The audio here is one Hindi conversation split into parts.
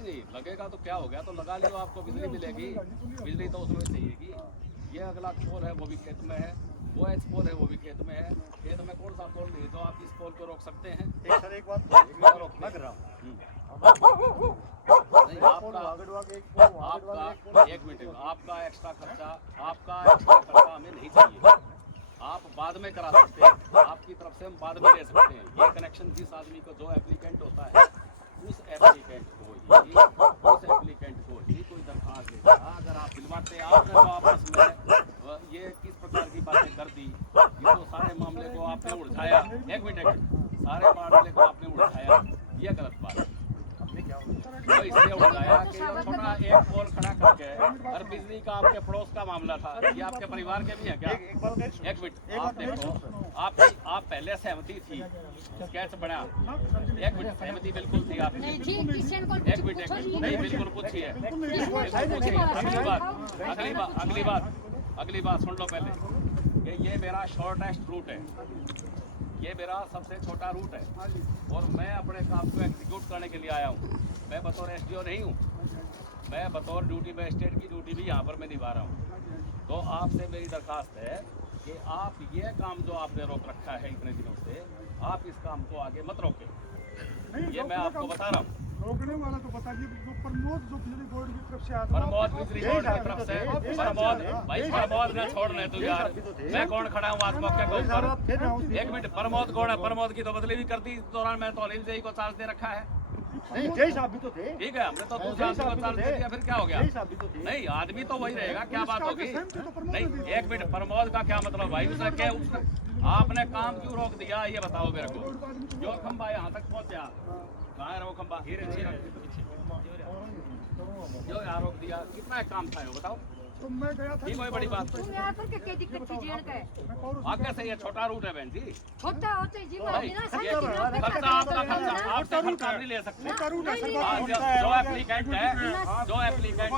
नहीं लगेगा तो क्या हो गया, तो लगा लियो, आपको बिजली मिलेगी। बिजली तो उसमें चाहिएगी। ये अगला पोल है वो भी खेत में है, वो एच पोल है वो भी खेत में है। खेत में कौन सा पोल नहीं, तो आप इस पोल को रोक सकते हैं। एक बात लग रहा आपका एक मिनट, आपका एक्स्ट्रा खर्चा हमें नहीं चाहिए। आप बाद में करा सकते हैं, आपकी तरफ से हम बाद में दे सकते हैं। ये कनेक्शन जिस आदमी को, जो एप्लीकेंट होता है, उस एप्लीकेंट को ही कोई दरखास्त देगा। अगर आप दिलवाते आपने तो आपस में ये किस प्रकार की बातें कर दी, ये तो सारे मामले को आपने उलझाया। एक मिनट, सारे मामले को आपने उलझाया, ये गलत बात है। तो इसलिए उठाया कि छोटा एक पोल खड़ा करके, हर बिजली का आपके पड़ोस का मामला था। ये आपके परिवार के भी है क्या? एक मिनट, आप देखो, आप पहले सहमति थी, स्केच बना। एक मिनट, सहमति बिल्कुल थी आपकी। एक मिनट, नहीं बिल्कुल पूछिए। अगली बात सुन लो पहले कि ये मेरा शॉर्टेस्ट रूट है, ये मेरा सबसे छोटा रूट है, और मैं अपने काम को एग्जीक्यूट करने के लिए आया हूँ। मैं बतौर एसडीओ नहीं हूँ, मैं बतौर ड्यूटी मजिस्ट्रेट की ड्यूटी भी यहाँ पर मैं निभा रहा हूँ। तो आपसे मेरी दरखास्त है कि आप ये काम जो आपने रोक रखा है इतने दिनों से, आप इस काम को आगे मत रोकें। ये मैं आपको बता रहा हूँ। रोकने वाला तो बता दिए, जो प्रमोद जो बिजली बोर्ड की तरफ से आता है, प्रमोद बिजली बोर्ड की तरफ से, प्रमोद भाई, प्रमोद ने छोड़ने तू यार, मैं कौन खड़ा हूँ आज मौके के ऊपर? एक मिनट, प्रमोद कौन है? प्रमोद की तो बदली भी कर दी इस दौरान। मैं तो अनिल जी को चार्ज दे रखा है। नहीं, जय साहब भी तो थे। ठीक है, हमने तो दूसरे आदमी को चार्ज दे दिया, फिर क्या हो गया? नहीं, आदमी तो वही रहेगा, क्या बात होगी? नहीं, एक मिनट, प्रमोद का क्या मतलब भाई? उसने क्या, आपने काम क्यों रोक दिया ये बताओ मेरे को। जो खंबा यहाँ तक पहुँचा, कहाँ है वो खंबा? जो यहाँ रोक दिया, कितना काम था वो बताओ? तो मैं गया था, कोई बड़ी बात तुम यहाँ पर क्या दिक्कत थी जीवन का है? वाकई से ये छोटा रूट है बहन जी। छोटा होते ही जीवन भाई, बिना ये शांति खर्चा आपका खर्चा, आपसे खर्चा नहीं ले सकते। जो एप्लीकेंट है, जो एप्लीकेंट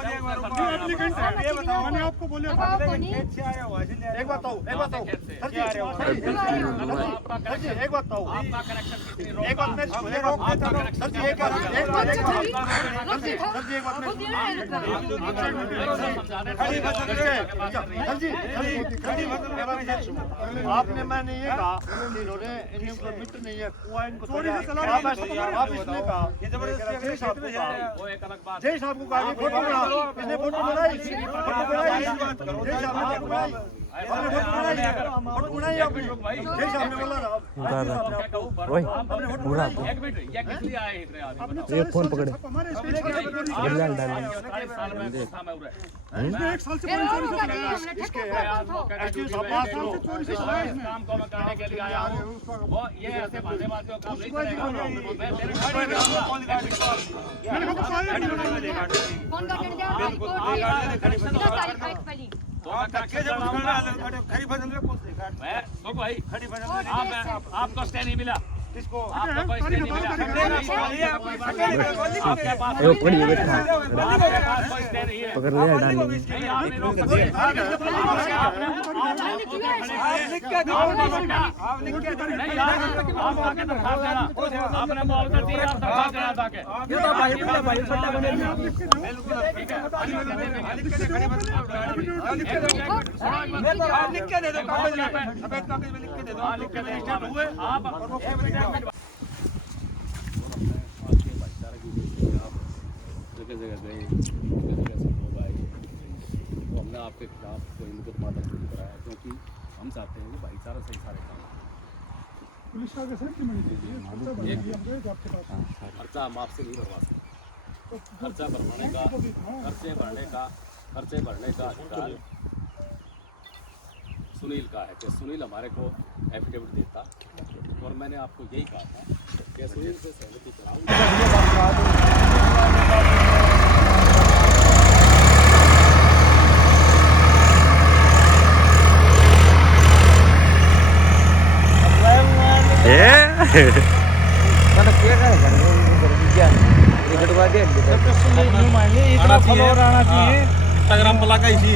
है, ये बताओ, मैंने आपको बोला था। एक बात बताओ, आपका कनेक्शन कितनी रोक? एक बात मैं आपने मैंने ये कहा कि इन्होंने इनका मित्र नहीं है, कुआं इनको आप इसने कहा जय साहब को कहा, जय साहब को कहा फोटो बना, इसने फोटो बनाई, जय साहब ने बनाई, फोटो बनाई आपने, जय साहब ने बोला एक मिनट, ये किस लिए आए इतने आदमी? ये फोन पकड़े हमारे डाल एक साल से काम को मैं करने के लिए आया हूँ, वो ये ऐसे भानेबाजियों का नहीं करेगा। आपको स्टे नहीं मिला, किसको? आपको कोई स्टे नहीं मिला, आपके पास कोई स्टे नहीं है। पकड़ लिया डाल नहीं, आप नहीं रोक सकते। आप आके दरखास्त देना, आपने मुआवजा दिया, आप दरखास्त देना ताकि जगह जगह गए, जगह से लोग आए, तो हमने आपके खिलाफ कोई मुकदमा दर्ज नहीं कराया, क्योंकि हम चाहते हैं कि भाईचारा से सारे काम। पुलिस का कैसे की मिली थी? खर्चा हम आपसे नहीं भरवा सकते। खर्चे भरने का अधिकार सुनील का है, कि सुनील हमारे को एफिडेविट देता, और मैंने आपको यही कहा था कि सुनील से सहमति कराऊं। इंस्टाग्राम पर लगा इसी